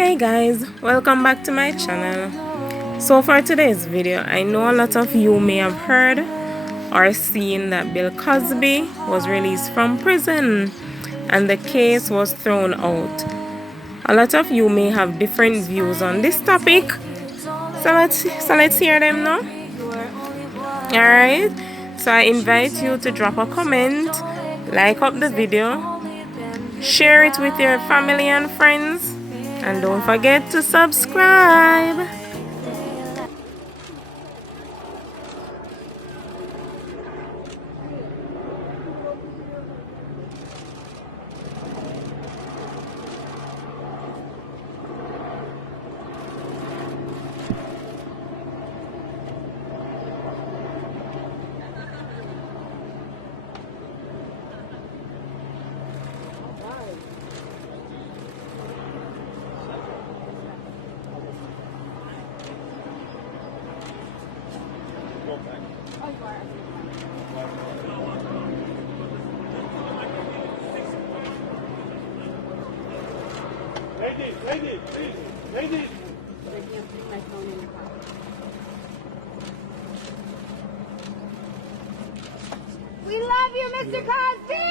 Hey guys, welcome back to my channel. So for today's video, I know a lot of you may have heard or seen that Bill Cosby was released from prison and the case was thrown out. A lot of you may have different views on this topic, so let's hear them now. Alright, so I invite you to drop a comment, like up the video, share it with your family and friends, and don't forget to subscribe. Ladies. We love you, Mr. Cosby!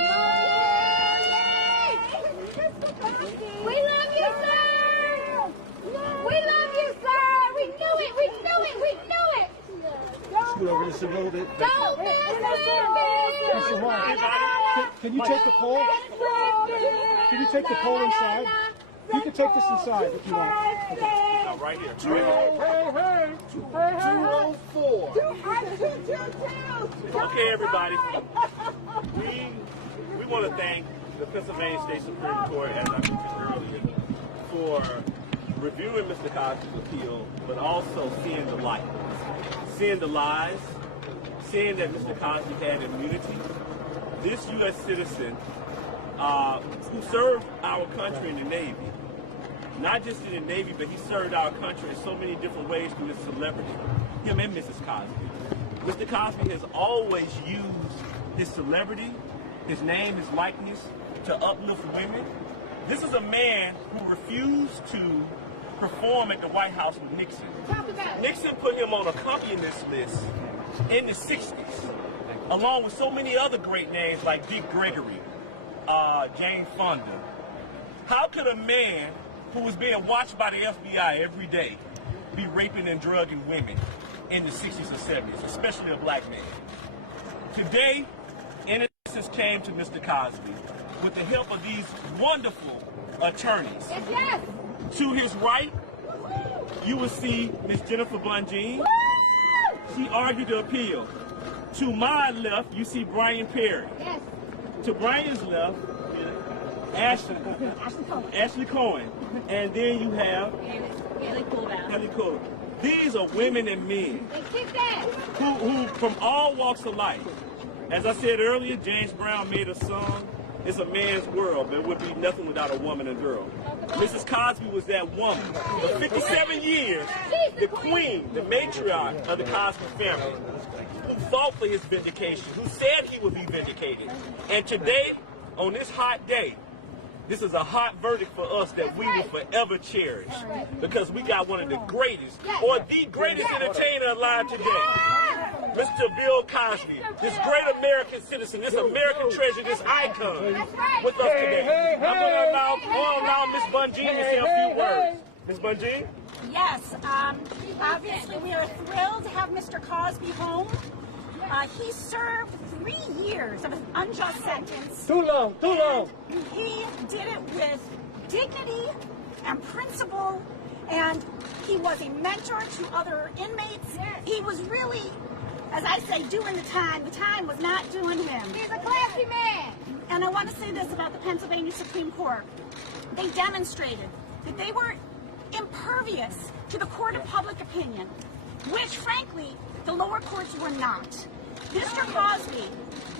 We love you, sir! We love you, sir! We knew it! We knew it! We knew it! Scoot over just a little bit. Don't miss it! Can you take the pole? Can you take the pole inside? You can take this inside if you want. Okay. Now, right here. 204. Okay, everybody. We want to thank the Pennsylvania State Supreme Court, as I mentioned earlier, for reviewing Mr. Cosby's appeal, but also seeing the light, seeing the lies, seeing that Mr. Cosby had immunity. This U.S. citizen who served our country in the Navy, not just in the Navy, but he served our country in so many different ways through his celebrity, him and Mrs. Cosby. Mr. Cosby has always used his celebrity, his name, his likeness, to uplift women. This is a man who refused to perform at the White House with Nixon. Nixon put him on a accompanist list in the 60s, along with so many other great names like Dick Gregory, Jane Fonda. How could a man who was being watched by the FBI every day be raping and drugging women in the 60s and 70s, especially a black man? Today, innocence came to Mr. Cosby with the help of these wonderful attorneys. Yes. To his right, you will see Ms. Jennifer Bungine. She argued the appeal. To my left, you see Brian Perry. Yes. To Brian's left, Ashley Cohen. And then you have Haley Cohen. These are women and men who from all walks of life. As I said earlier, James Brown made a song, "It's a man's world, but it would be nothing without a woman and girl." Mrs. Cosby was that woman. For 57 years, the queen, the matriarch of the Cosby family, who fought for his vindication, who said he would be vindicated. And today, on this hot day, this is a hot verdict for us that we will forever cherish, because we got one of the greatest, or the greatest entertainer alive today, Mr. Bill Cosby, this great American citizen, this American treasure, this icon with us today. I'm going to allow Ms. Bungine to say a few words. Ms. Bungine? Yes, obviously we are thrilled to have Mr. Cosby home. He served 3 years of an unjust sentence. Too long. He did it with dignity and principle, and he was a mentor to other inmates. He was really, as I say, doing the time. The time was not doing him. He's a classy man. And I want to say this about the Pennsylvania Supreme Court. They demonstrated that they were impervious to the court of public opinion, which, frankly, the lower courts were not. Mr. Cosby,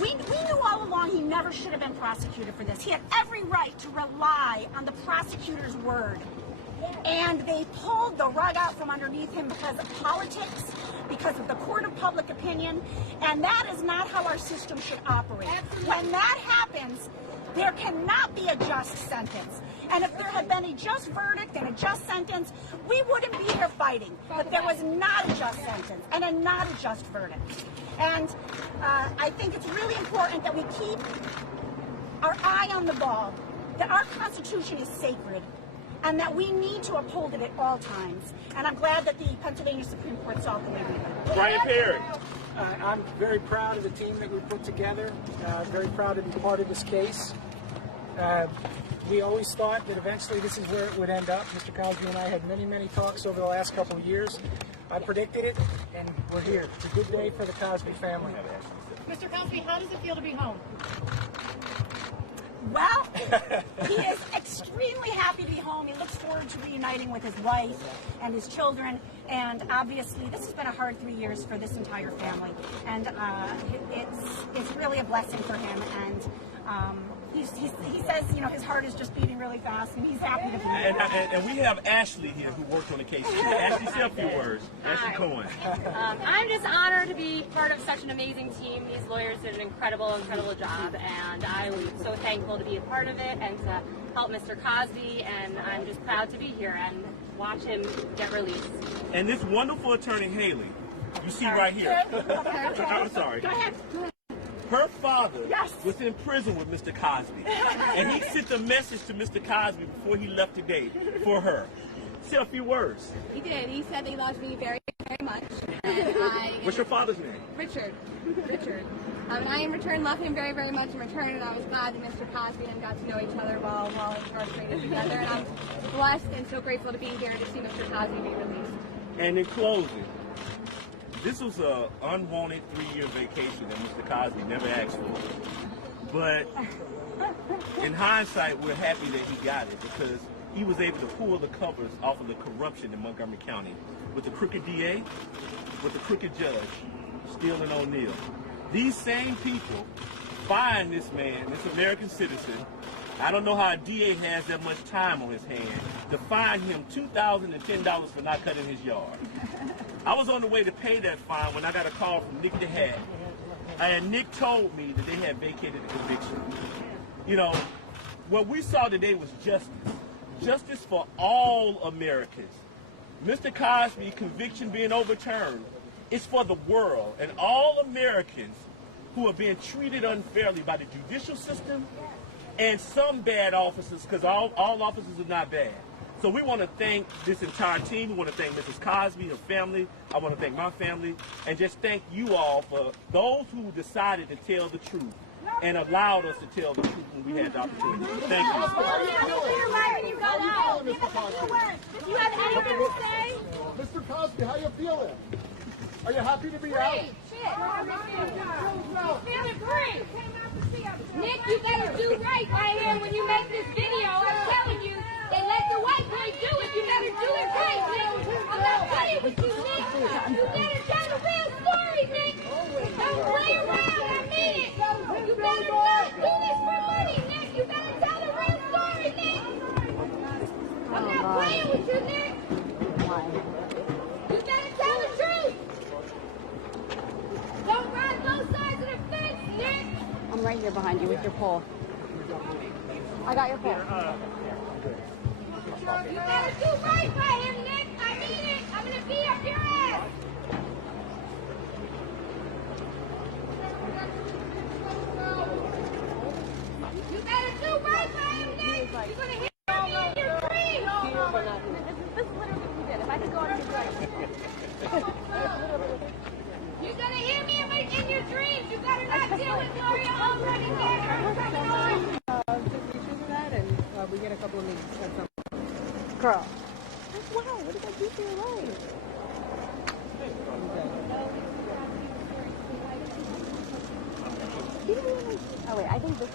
we knew all along he never should have been prosecuted for this. He had every right to rely on the prosecutor's word. And they pulled the rug out from underneath him because of politics, because of the court of public opinion, and that is not how our system should operate. When that happens, there cannot be a just sentence. And if there had been a just verdict and a just sentence, we wouldn't be here fighting. But there was not a just sentence and not a just verdict. And I think it's really important that we keep our eye on the ball, that our Constitution is sacred, and that we need to uphold it at all times. And I'm glad that the Pennsylvania Supreme Court saw the way we did. Brian Perry. I'm very proud of the team that we put together. Very proud to be part of this case. We always thought that eventually this is where it would end up. Mr. Cosby and I had many, many talks over the last couple of years. I predicted it, and we're here. It's a good day for the Cosby family. Mr. Cosby, how does it feel to be home? Well, he is extremely happy to be home. He looks forward to reuniting with his wife and his children. And obviously, this has been a hard 3 years for this entire family. And it's really a blessing for him. And he says, you know, his heart is just beating really fast, and he's happy to be here. And we have Ashley here who worked on the case. Ashley, say a few words. Ashley Cohen. I'm just honored to be part of such an amazing team. These lawyers did an incredible job, and I'm so thankful to be a part of it and to help Mr. Cosby, and I'm just proud to be here and watch him get released. And this wonderful attorney, Haley, you see right here. I'm sorry. Go ahead. Her father was in prison with Mr. Cosby, and he sent a message to Mr. Cosby before he left today for her. Say a few words. He did. He said they loved me very, very much. And What's your father's name? Richard. And I in return love him very, very much in return, and I was glad that Mr. Cosby and I got to know each other while incarcerated together, and I'm blessed and so grateful to be here to see Mr. Cosby be released. And in closing, this was an unwanted 3-year vacation that Mr. Cosby never asked for. But in hindsight, we're happy that he got it because he was able to pull the covers off of the corruption in Montgomery County with the crooked DA, with the crooked judge, Steele and O'Neill. These same people find this man, this American citizen. I don't know how a DA has that much time on his hand to fine him $2,010 for not cutting his yard. I was on the way to pay that fine when I got a call from Nick DeHatt, and Nick told me that they had vacated the conviction. You know, what we saw today was justice. Justice for all Americans. Mr. Cosby's conviction being overturned is for the world and all Americans who are being treated unfairly by the judicial system and some bad officers, because all officers are not bad. So we want to thank this entire team. We want to thank Mrs. Cosby, her family. I want to thank my family. And just thank you all for those who decided to tell the truth and allowed us to tell the truth when we had the opportunity. Thank you. You have anything to say? Mr. Cosby, how you feeling? Are you happy to be out? Feeling great. Nick, you better do right by him when you make this video. I'm telling you, they let the white boy do it. You better do it right, Nick. I'm not playing with you, Nick. You better tell the real story, Nick. Don't play around. I mean it. You better not do this for money, Nick. You better tell the real story, Nick. I'm not playing with you, Nick. You better tell the truth. Don't ride both sides of the fence, Nick. I'm right here behind you with your pole. I got your pole. You better do right by him, Nick. I mean it. I'm going to be up your ass. You better do right by him, Nick. You're going to hear me in your dreams. This is literally what he did. If I could go on his right. You're going to hear me in your dreams. You better not deal with Gloria already there. Just pictures of that, and we get a couple of meetings. That's something. Girl. Wow, what did I do for your life? Oh wait, I think this is.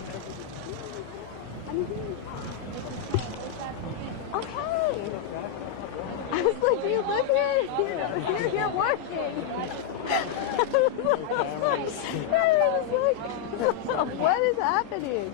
Okay. I was like, do you live here? You're working. I was like, what is happening?